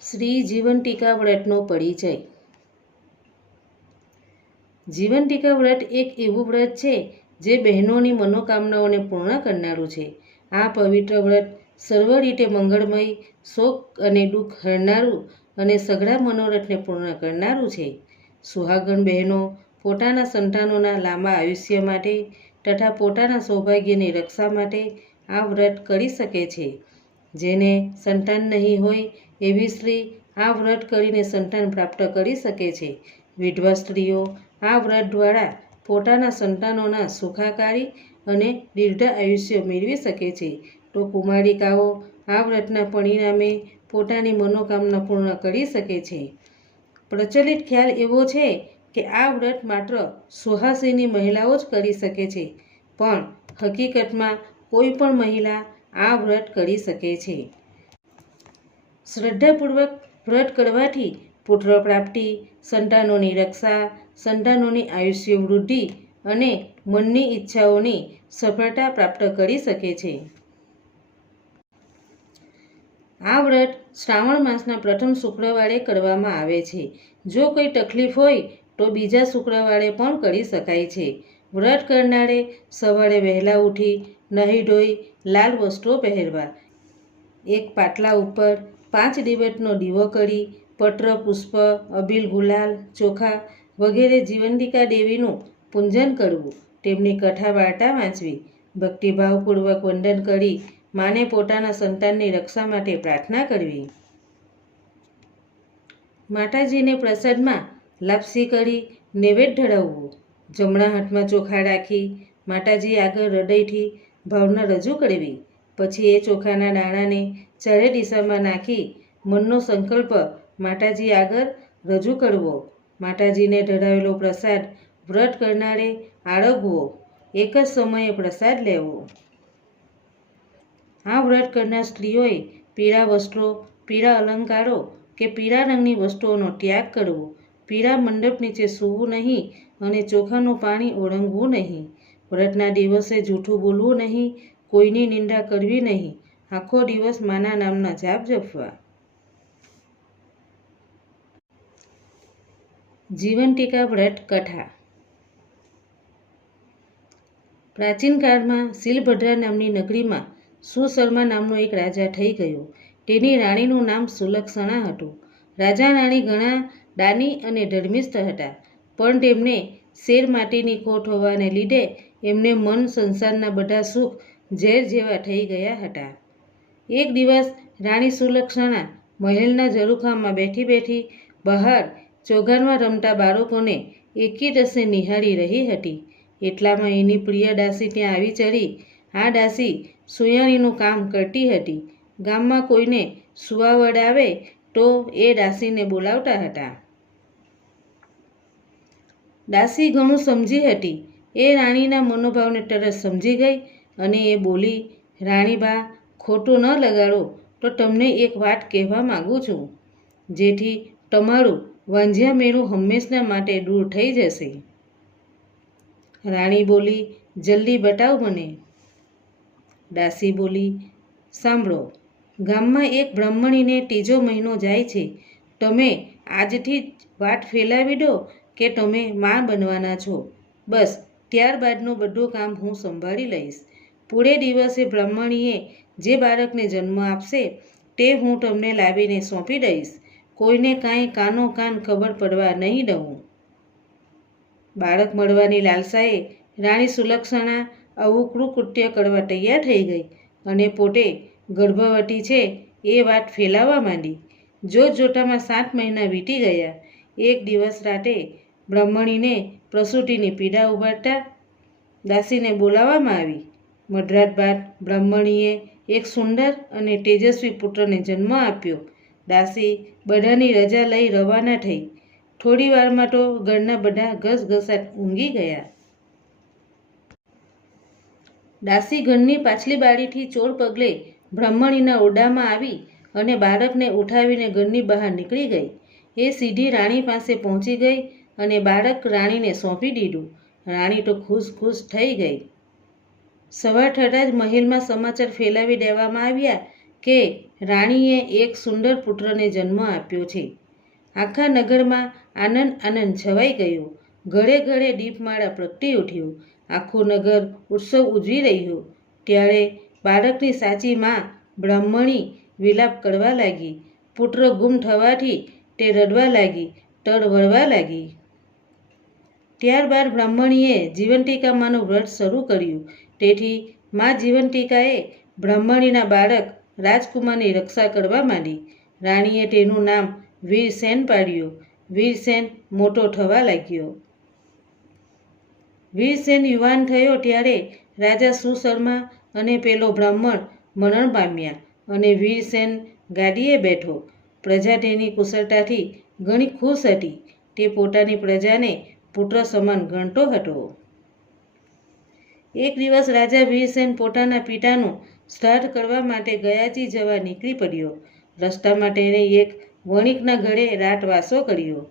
શ્રી જીવનટીકા વ્રતનો પરિચય. જીવનટીકા વ્રત એક એવું વ્રત છે જે બહેનોની મનોકામનાઓને પૂર્ણ કરનારું છે. આ પવિત્ર વ્રત સર્વ રીતે મંગળમય, શોક અને દુઃખ હરનારું અને સઘળા મનોરથને પૂર્ણ કરનારું છે. સુહાગણ બહેનો પોતાના સંતાનોના લાંબા આયુષ્ય માટે તથા પોતાના સૌભાગ્યની રક્ષા માટે આ વ્રત કરી શકે છે. જેને સંતાન નહીં હોય એવી સ્ત્રી આ વ્રત કરીને સંતાન પ્રાપ્ત કરી શકે છે. વિધવા સ્ત્રીઓ આ વ્રત દ્વારા પોતાના સંતાનોના સુખાકારી અને દીર્ઘ આયુષ્ય મેળવી શકે છે. તો કુમારિકાઓ આ વ્રતના પરિણામે પોતાની મનોકામના પૂર્ણ કરી શકે છે. પ્રચલિત ખ્યાલ એવો છે કે આ વ્રત માત્ર સુહાસિની મહિલાઓ જ કરી શકે છે, પણ હકીકતમાં કોઈ પણ મહિલા આ વ્રત કરી શકે છે. શ્રદ્ધાપૂર્વક વ્રત કરવાથી પુત્ર પ્રાપ્તિ, સંતાનોની રક્ષા, સંતાનોની આયુષ્ય વૃદ્ધિ અને મનની ઈચ્છાઓની સફળતા પ્રાપ્ત કરી શકે છે. આ વ્રત શ્રાવણ માસના પ્રથમ શુક્રવારે કરવામાં આવે છે. જો કોઈ તકલીફ હોય તો બીજા શુક્રવારે પણ કરી શકાય છે. વ્રત કરનારે સવારે વહેલા ઉઠી નાહી ધોઈ લાલ વસ્ત્રો પહેરવા, એક પાટલા ઉપર 5 દિવસનો દીવો કરી પત્ર, પુષ્પ, અબીલ, ગુલાલ, ચોખા વગેરે જીવંતિકા દેવીનું પૂજન કરવું, તેમની કથા વાર્તા વાંચવી, ભક્તિભાવપૂર્વક વંદન કરી માને પોતાના સંતાનની રક્ષા માટે પ્રાર્થના કરવી. માતાજીને પ્રસાદમાં લાપસી કરી નૈવેદ્ય ધરાવવું. જમણા હાથમાં ચોખા રાખી માતાજી આગળ હૃદયથી ભાવના રજૂ કરવી. પછી એ ચોખાના દાણાને ચારે દિશામાં નાખી મનનો સંકલ્પ માતાજી આગળ રજૂ કરવો. માતાજીને ધરાવેલો પ્રસાદ વ્રત કરનારે આળગવો. એક જ સમયે પ્રસાદ લેવો. આ વ્રત કરનાર સ્ત્રીઓએ પીળા વસ્ત્રો, પીળા અલંકારો કે પીળા રંગની વસ્તુઓનો ત્યાગ કરવો. પીળા મંડપ નીચે સૂવું નહીં અને ચોખાનું પાણી ઓળંગવું નહીં. વ્રતના દિવસે જૂઠું બોલવું નહીં, કોઈની નિંદા કરવી નહીં. આખો દિવસ માના નામના જાપ જપવા. જીવનટીકા વ્રત કથા. પ્રાચીન કાળમાં શીલભદ્રા નામની નગરીમાં સુશર્મા નામનો એક રાજા થઈ ગયો. તેની રાણીનું નામ સુલક્ષણા હતું. રાજા રાણી ઘણા દાની અને ધર્મિષ્ઠ હતા, પણ તેમને શેર માટીની ખોટ હોવાને લીધે એમને મન સંસારના બધા સુખ ઝેર જેવા થઈ ગયા હતા. એક દિવસ રાણી સુલક્ષણા મહેલના ઝરૂખામાં બેઠી બેઠી બહાર ચોગાનમાં રમતા બાળકોને એકી ટસે નિહાળી રહી હતી. એટલામાં એની પ્રિય દાસી ત્યાં આવી ચડી. આ દાસી સુયાણીનું કામ કરતી હતી. ગામમાં કોઈને સુવાવડ આવે તો એ દાસીને બોલાવતા હતા. દાસી ઘણું સમજી હતી. એ રાણીના મનોભાવને તરત સમજી ગઈ અને એ બોલી, રાણીબા, ખોટું ન લગાડો તો તમને એક વાત કહેવા માગું છું, જેથી તમારું વાંઝ્યા મેળું હંમેશના માટે દૂર થઈ જશે. રાણી બોલી, જલ્દી બતાવ મને. દાસી બોલી, સાંભળો, ગામમાં એક બ્રાહ્મણીને 3જો મહિનો જાય છે. તમે આજથી જ વાત ફેલાવી દો કે તમે મા બનવાના છો. બસ ત્યારબાદનું બધું કામ હું સંભાળી લઈશ. પૂરે દિવસે બ્રાહ્મણીએ જે બાળકને જન્મ આપશે તે હું તમને લાવીને સોંપી દઈશ. કોઈને કાંઈ કાનો કાન ખબર પડવા નહીં દઉં. બાળક મળવાની લાલસાએ રાણી સુલક્ષણા આવું કૃત્ય કરવા તૈયાર થઈ ગઈ અને પોતે ગર્ભવતી છે એ વાત ફેલાવવા માંડી. જોતજોતામાં 7 મહિના વીતી ગયા. એક દિવસ રાતે બ્રાહ્મણીને પ્રસૂતિની પીડા ઉભારતા દાસીને બોલાવવામાં આવી. મધરાત બાદ બ્રાહ્મણીએ એક સુંદર અને તેજસ્વી પુત્રને જન્મ આપ્યો. દાસી બધાની રજા લઈ રવાના થઈ. થોડી વારમાં તો ઘરના બધા ઘસઘસાટ ઊંઘી ગયા. દાસી ઘરની પાછલી બારીથી ચોર પગલે બ્રાહ્મણીના ઓરડામાં આવી અને બાળકને ઉઠાવીને ઘરની બહાર નીકળી ગઈ. એ સીધી રાણી પાસે પહોંચી ગઈ અને બાળક રાણીને સોંપી દીધું. રાણી તો ખુશ થઈ ગઈ. સવાર થતાં જ મહેલમાં સમાચાર ફેલાવી દેવામાં આવ્યા કે રાણીએ એક સુંદર પુત્રને જન્મ આપ્યો છે. આખા નગરમાં આનંદ આનંદ છવાઈ ગયો. ઘરે ઘરે દીપમાળા પ્રગટી ઉઠ્યું. આખું નગર ઉત્સવ ઉજવી રહ્યું. ત્યારે બાળકની સાચી મા બ્રાહ્મણી વિલાપ કરવા લાગી. પુત્ર ગુમ થવાથી તે રડવા લાગી, તડ વળવા લાગી. ત્યારબાદ બ્રાહ્મણીએ જીવંતિકા માનું વ્રત શરૂ કર્યું. તેથી મા જીવંતિકાએ બ્રાહ્મણીના બાળક રાજકુમારની રક્ષા કરવા માંડી. રાણીએ તેનું નામ વીરસેન પાડ્યું. વીરસેન મોટો થવા લાગ્યો. વીરસેન યુવાન થયો ત્યારે રાજા સુશર્મા અને પેલો બ્રાહ્મણ મરણ પામ્યા અને વીરસેન ગાદીએ બેઠો. પ્રજા તેની કુશળતાથી ઘણી ખુશ હતી. તે પોતાની પ્રજાને પુત્ર સમાન ગણતો હતો. એક દિવસ રાજા વીરસેન પોતાના પિતાનું શ્રાદ્ધ કરવા માટે ગયાજી જવા નીકળી પડ્યો. રસ્તામાં તેણે એક વણિકના ઘરે રાતવાસો કર્યો.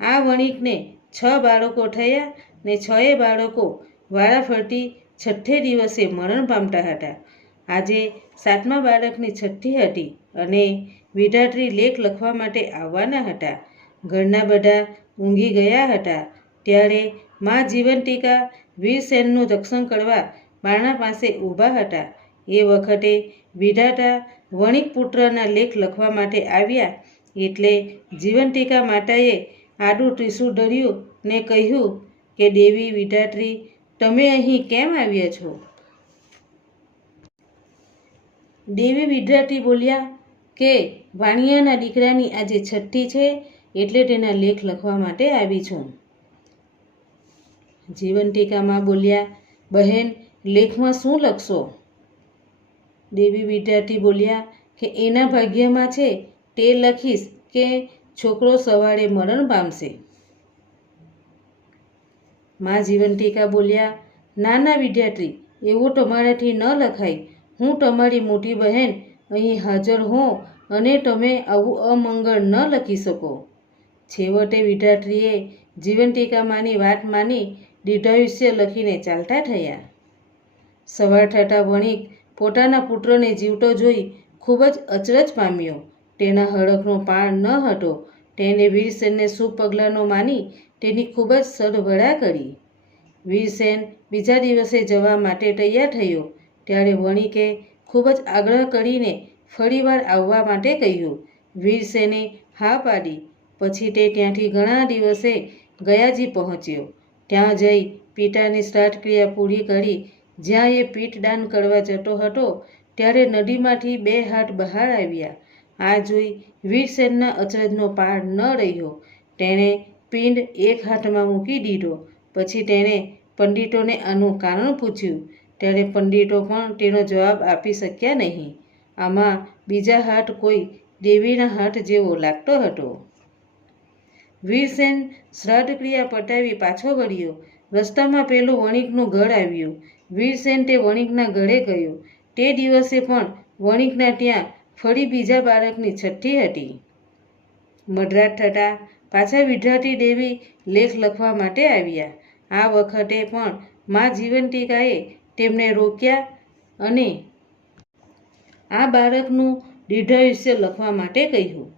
આ વણિકને 6 બાળકો થયા ને 6 બાળકો વારાફરતી 6થે દિવસે મરણ પામતા હતા. આજે 7મા બાળકની છઠ્ઠી હતી અને વિધાત્રી લેખ લખવા માટે આવવાના હતા. ઘરના બધા ઊંઘી ગયા હતા. ત્યારે મા જીવંતિકા વીરસેનનું રક્ષણ કરવા બારણા પાસે ઊભા હતા. એ વખતે વિધાતા વણિક પુત્રના લેખ લખવા માટે આવ્યા એટલે જીવંતિકા માતાએ આડું ત્રિશૂળ ધર્યું ને કહ્યું કે દેવી વિધાત્રી, તમે અહીં કેમ આવ્યા છો? દેવી વિધાત્રી બોલ્યા કે વાણિયાના દીકરાની આજે છઠ્ઠી છે એટલે તેના લેખ લખવા માટે આવી છું. જીવંતિકામાં બોલ્યા, બહેન, લેખમાં શું લખશો? દેવી વિધાત્રી બોલ્યા કે એના ભાગ્યમાં છે તે લખીશ કે છોકરો સવારે મરણ પામશે. મા જીવંતિકા બોલ્યા, નાના વિધાત્રી, એવું તમારાથી ન લખાય. હું તમારી મોટી બહેન અહીં હાજર હોઉં અને તમે આવું અમંગળ ન લખી શકો. છેવટે વિધાત્રીએ જીવંતિકામાની વાત માની દીર્ઘાયુષ્ય લખીને ચાલતા થયા. સવાર થતાં વણિક પોતાના પુત્રને જીવતો જોઈ ખૂબ જ અચરજ પામ્યો. તેના હડકનો પાર ન હતો. તેણે વીરસેનને શુભ પગલાંનો માની તેની ખૂબ જ સદવડા કરી. વીરસેન બીજા દિવસે જવા માટે તૈયાર થયો ત્યારે વણિકે ખૂબ જ આગ્રહ કરીને ફરીવાર આવવા માટે કહ્યું. વીરસેને હા પાડી. પછી તે ત્યાંથી ઘણા દિવસે ગયાજી પહોંચ્યો. ત્યાં જઈ પિતાની શ્રાદ્ધ ક્રિયા પૂરી કરી જ્યાં એ પિત્તદાન કરવા જતો હતો ત્યારે નદીમાંથી 2 હાથ બહાર આવ્યા. આ જોઈ વીરસેનના અચરજનો પાર ન રહ્યો. તેણે પિંડ એક હાથમાં મૂકી દીધો. પછી તેણે પંડિતોને આનું કારણ પૂછ્યું ત્યારે પંડિતો પણ તેનો જવાબ આપી શક્યા નહીં. આમાં બીજા હાથ કોઈ દેવીના હાથ જેવો લાગતો હતો. વીરસેન શ્રાદ્ધ ક્રિયા પતાવી પાછો વળ્યો. રસ્તામાં પેલું વણિકનું ઘર આવ્યું. વીરસેન તે વણિકના ઘરે ગયો. તે દિવસે પણ વણિકના ત્યાં ફરી બીજા બાળકની છઠ્ઠી હતી. મધરાત થતાં પાછા વિધાત્રી દેવી લેખ લખવા માટે આવ્યા. આ વખતે પણ મા જીવંતિકાએ તેમને રોક્યા અને આ બાળકનું દીર્ઘાયુષ્ય લખવા માટે કહ્યું.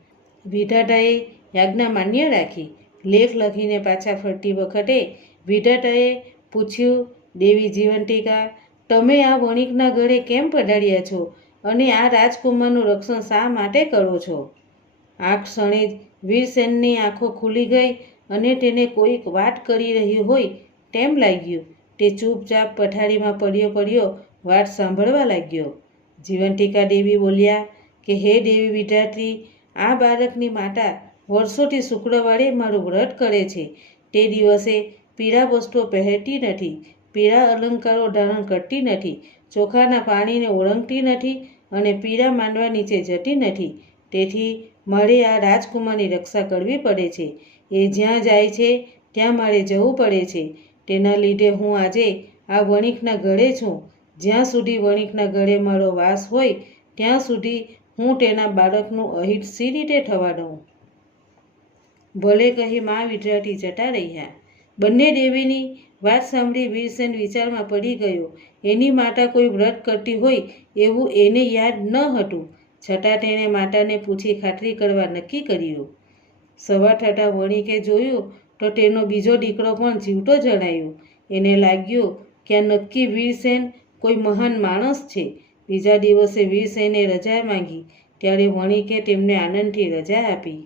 વિધાતાએ યાજ્ઞા માન્ય રાખી. લેખ લખીને પાછા ફરતી વખતે વિધાતાએ પૂછ્યું, દેવી જીવંતિકા, તમે આ વણિકના ઘરે કેમ પધાર્યા છો અને આ રાજકુમારનું રક્ષણ શા માટે કરો છો? આ ક્ષણે જ વીરસેનની આંખો ખુલી ગઈ અને તેને કોઈક વાત કરી રહ્યું હોય તેમ લાગ્યું. તે ચૂપચાપ પથારીમાં પડ્યો વાત સાંભળવા લાગ્યો. જીવંતિકા દેવી બોલ્યા કે હે દેવી વિધાત્રી, આ બાળકની માતા વર્ષોથી શુક્રવારે મારું વ્રત કરે છે. તે દિવસે પીળા વસ્ત્રો પહેરતી નથી, પીળા અલંકારો ધારણ કરતી નથી, ચોખાના પાણીને ઓળંગતી નથી અને પીળા માંડવા નીચે જતી નથી. તેથી મારે આ રાજકુમારની રક્ષા કરવી પડે છે. એ જ્યાં જાય છે ત્યાં મારે જવું પડે છે. તેના લીધે હું આજે આ વણિકના ઘરે છું. જ્યાં સુધી વણિકના ઘરે મારો વાસ હોય ત્યાં સુધી હું તેના બાળકનું અહિત સી રીતે થવા દઉં? ભલે કહી મા વિધાત્રી જતા રહ્યા. બંને દેવીની વાત સાંભળી વીરસેન વિચારમાં પડી ગયો. એની માતા કોઈ વ્રત કરતી હોય એવું એને યાદ ન હતું. છતાં તેણે માતાને પૂછી ખાતરી કરવા નક્કી કર્યું. સવાર થતાં વણિકે જોયું તો તેનો બીજો દીકરો પણ જીવતો જણાયો. એને લાગ્યું કે આ નક્કી વીરસેન કોઈ મહાન માણસ છે. બીજા દિવસે વીરસેને રજા માંગી ત્યારે વણિકે તેમને આનંદથી રજા આપી.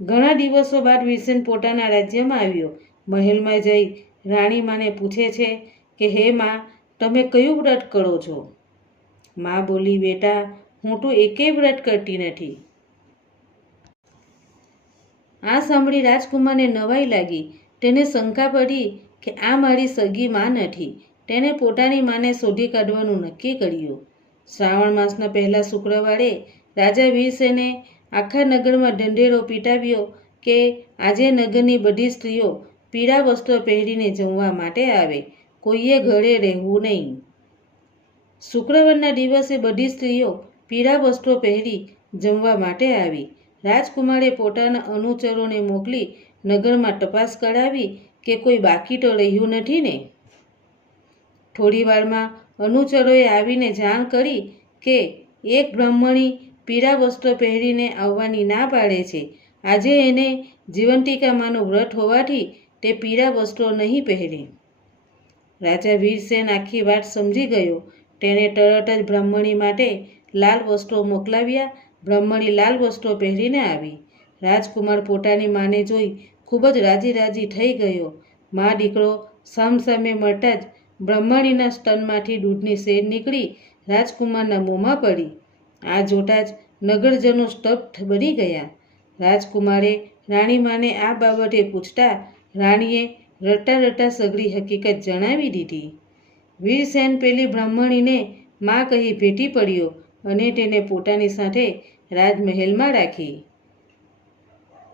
ઘણા દિવસો બાદ વીરસેન પોતાના રાજ્યમાં આવ્યો. મહેલમાં જઈ રાણીમાને પૂછે છે કે હે માં, તમે કયું વ્રત કરો છો? માં બોલી, બેટા, હું તો એકેય વ્રત કરતી નથી. આ સાંભળી રાજકુમારને નવાઈ લાગી. તેને શંકા પડી કે આ મારી સગી માં નથી. તેણે પોતાની માને શોધી કાઢવાનું નક્કી કર્યું. શ્રાવણ માસના પહેલા શુક્રવારે રાજા વીરસેને આખા નગરમાં ઢંઢેરો પીટાવ્યો કે આજે નગરની બધી સ્ત્રીઓ પીળા વસ્ત્રો પહેરીને જમવા માટે આવે. કોઈએ ઘરે રહેવું નહીં. શુક્રવારના દિવસે બધી સ્ત્રીઓ પીળા વસ્ત્રો પહેરી જમવા માટે આવી. રાજકુમારે પોતાના અનુચરોને મોકલી નગરમાં તપાસ કરાવી કે કોઈ બાકી તો રહ્યું નથી ને. થોડી વારમાં અનુચરોએ આવીને જાણ કરી કે એક બ્રાહ્મણી પીળા વસ્ત્રો પહેરીને આવવાની ના પાડે છે. આજે એને જીવંતિકામાનું વ્રત હોવાથી તે પીળા વસ્ત્રો નહીં પહેરે. રાજા વીરસેન આખી વાત સમજી ગયો. તેણે તરત જ બ્રાહ્મણી માટે લાલ વસ્ત્રો મોકલાવ્યા. બ્રાહ્મણી લાલ વસ્ત્રો પહેરીને આવી. રાજકુમાર પોતાની માને જોઈ ખૂબ જ રાજી થઈ ગયો. મા દીકરો સામસામે મળતા જ બ્રાહ્મણીના સ્તનમાંથી દૂધની સેર નીકળી રાજકુમારના મોંમાં પડી. આ જોતાં જ નગરજનો સ્તબ્ધ બની ગયા. રાજકુમારે રાણીમાને આ બાબતે પૂછતા રાણીએ રડતા સઘળી હકીકત જણાવી દીધી. વીરસેન પેલી બ્રાહ્મણીને માં કહી ભેટી પડ્યો અને તેને પોતાની સાથે રાજમહેલમાં રાખી.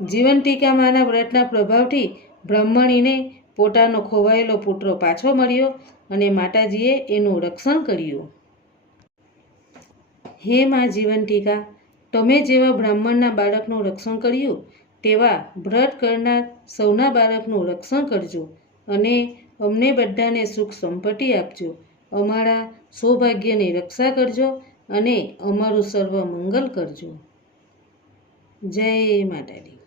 જીવંતિકામાના વ્રતના પ્રભાવથી બ્રાહ્મણીને પોતાનો ખોવાયેલો પુત્ર પાછો મળ્યો અને માતાજીએ એનું રક્ષણ કર્યું. હે માં જીવંતિકા, તમે જેવા બ્રાહ્મણના બાળકનું રક્ષણ કર્યું તેવા વ્રત કરનાર સૌના બાળકનું રક્ષણ કરજો અને અમને બધાને સુખ સંપત્તિ આપજો. અમારા સૌભાગ્યની રક્ષા કરજો અને અમારું સર્વ મંગલ કરજો. જય માતાજી.